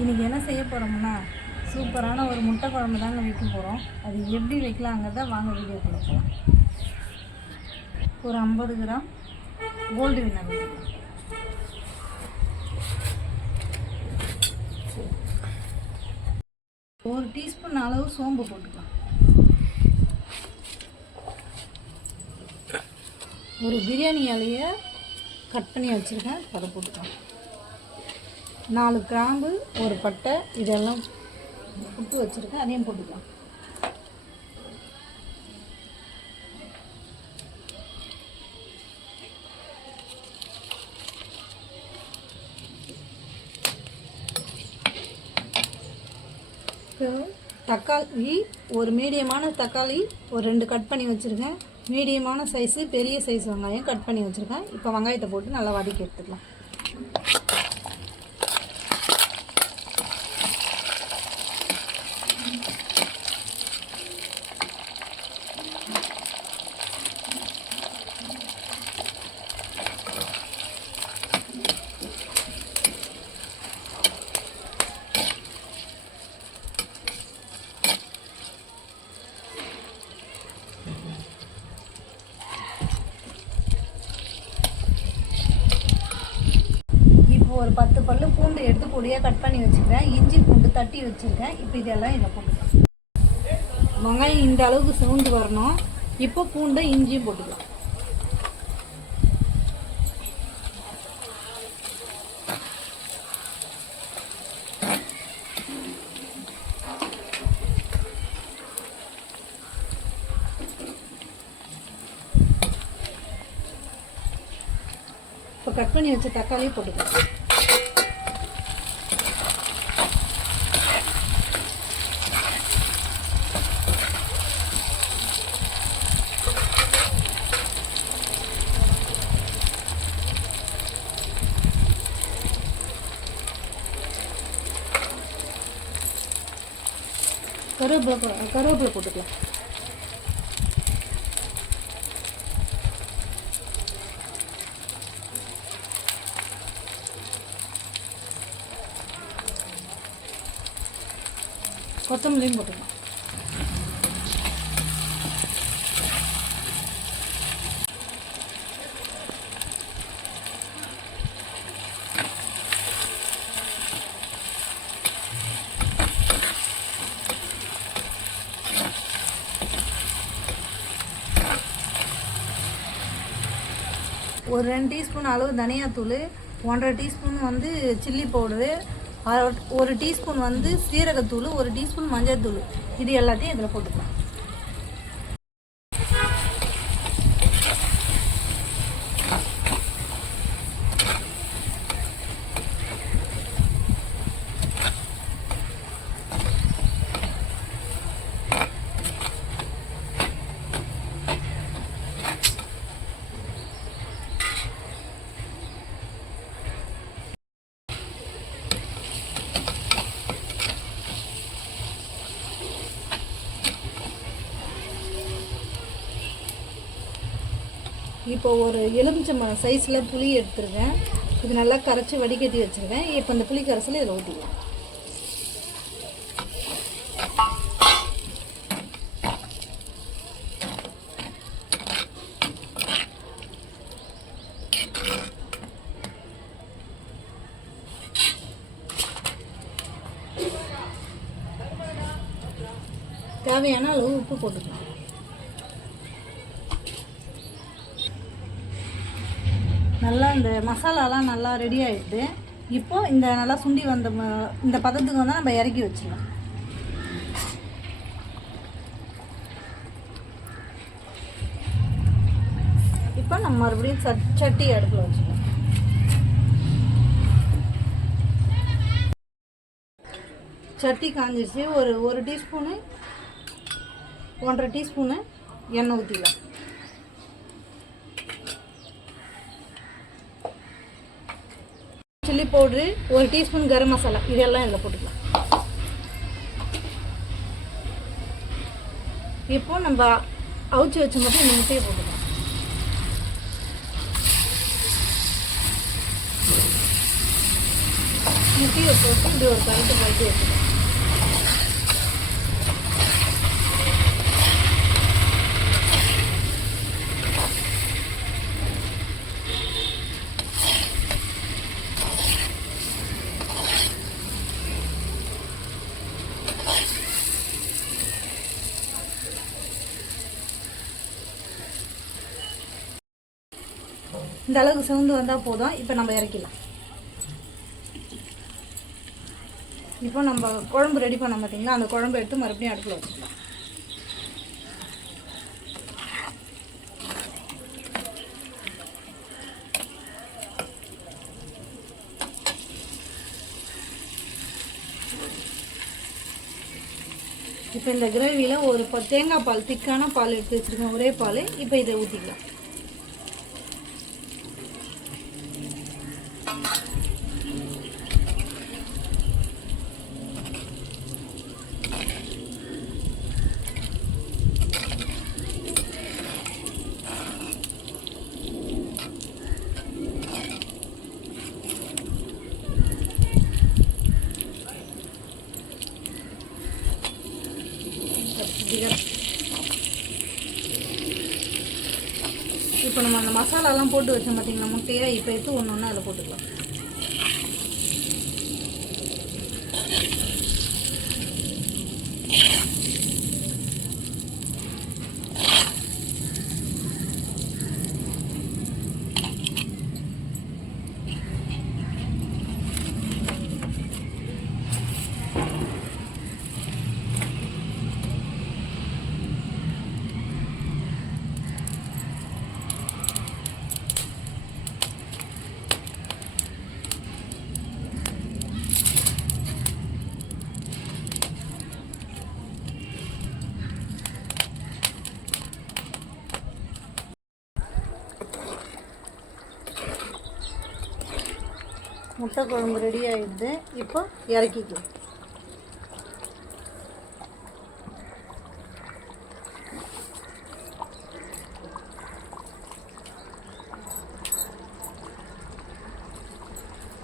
இன்றைக்கி என்ன செய்ய போகிறோம்னா சூப்பரான ஒரு முட்டை குழம்பு தாங்க வைக்க போகிறோம். அது எப்படி வைக்கலாங்கிறத வாங்க வீடியோ கொடுக்கலாம். ஒரு 50 கிராம் கோல்டு வின்னர் வைக்கலாம். ஒரு டீஸ்பூன் அளவு சோம்பு போட்டுக்கலாம். ஒரு பிரியாணி இலையை கட் பண்ணி வச்சுருக்கேன், அதை போட்டுக்கலாம். 4 கிராம்பு, ஒரு பட்டை, இதெல்லாம் புட்டு வச்சுருக்கேன், அதையும் போட்டுக்கலாம். தக்காளி, ஒரு மீடியமான தக்காளி ஒரு 2 கட் பண்ணி வச்சுருக்கேன். மீடியமான சைஸு பெரிய சைஸ் வெங்காயம் கட் பண்ணி வச்சுருக்கேன். இப்போ வெங்காயத்தை போட்டு நல்லா வதக்கி எடுத்துக்கலாம். ஒரு 10 பல்லு பூண்டு எடுத்து பொடியாக கட் பண்ணி வச்சுக்கிறேன். இஞ்சி பூண்டு தட்டி வச்சுருக்கேன். இப்போ இதெல்லாம் இதில் போட்டுக்கலாம். வெங்காயம் இந்த அளவுக்கு சவுண்டு வரணும். இப்போ பூண்டை இஞ்சியும் போட்டுக்கலாம். இப்போ கட் பண்ணி வச்ச தக்காளியும் போட்டுக்கலாம். கருவேப்பிலை போட்டுக்கலாம். கொத்தமல்லியும் போட்டுக்கலாம். ஒரு 2 டீஸ்பூன் அளவு தனியாத்தூள், 1.5 டீஸ்பூன் வந்து சில்லி பவுடரு, 1 டீஸ்பூன் வந்து சீரகத்தூள், 1 டீஸ்பூன் மஞ்சள் தூள், இது எல்லாத்தையும் இதில் போட்டுக்கலாம். இப்போ ஒரு எலுமிச்சம்பழம் சைஸில் புளி எடுத்துருக்கேன். இது நல்லா கரைச்சி வடிகட்டி வச்சுருக்கேன். இப்போ இந்த புளி கரைசல் இதில் ஊற்றிக்கலாம். தேவையான அளவு உப்பு போட்டுக்கலாம். நல்லா இந்த மசாலாலாம் நல்லா ரெடி ஆகிடுது. இப்போது இந்த நல்லா சுண்டி வந்த இந்த பதத்துக்கு வந்து நம்ம இறக்கி வச்சிடலாம். இப்போ நம்ம மறுபடியும் சட்டி அடுப்பில் வச்சுக்கலாம். சட்டி காஞ்சிச்சு. ஒரு டீஸ்பூனு 1.5 டீஸ்பூனு எண்ணெய் ஊற்றிக்கலாம். Chilli powder, 1 teaspoon garam masala, இதெல்லாம் இதில் போட்டுக்கலாம். இப்போ நம்ம அவிச்சு வச்ச மட்டும் இந்த முட்டையை போட்டுக்கலாம். முட்டையை போட்டு இப்படி ஒரு கரண்ட்டு கழட்டி வச்சுக்கணும். இந்த அளவுக்கு சிவந்து வந்தால் போதும். இப்போ நம்ம இறக்கிடலாம். இப்போ நம்ம குழம்பு ரெடி பண்ண மாட்டிங்களா, அந்த குழம்பு எடுத்து மறுபடியும் அடுப்பில் வச்சுக்கலாம். இப்போ இந்த கிரேவியில் ஒரு தேங்காய் பால், திக்கான பால் எடுத்து வச்சுருக்கோம், ஒரே பால். இப்போ இதை ஊற்றிக்கலாம். இப்போ நம்ம அந்த மசாலாலாம் போட்டு வச்சோம் பார்த்தீங்களா முட்டையை, இப்போ எடுத்து ஒன்று ஒன்று அதில் போட்டுக்கலாம். முட்டை குழம்பு ரெடி ஆகிடுது. இப்போ இறக்கிக்கலாம்.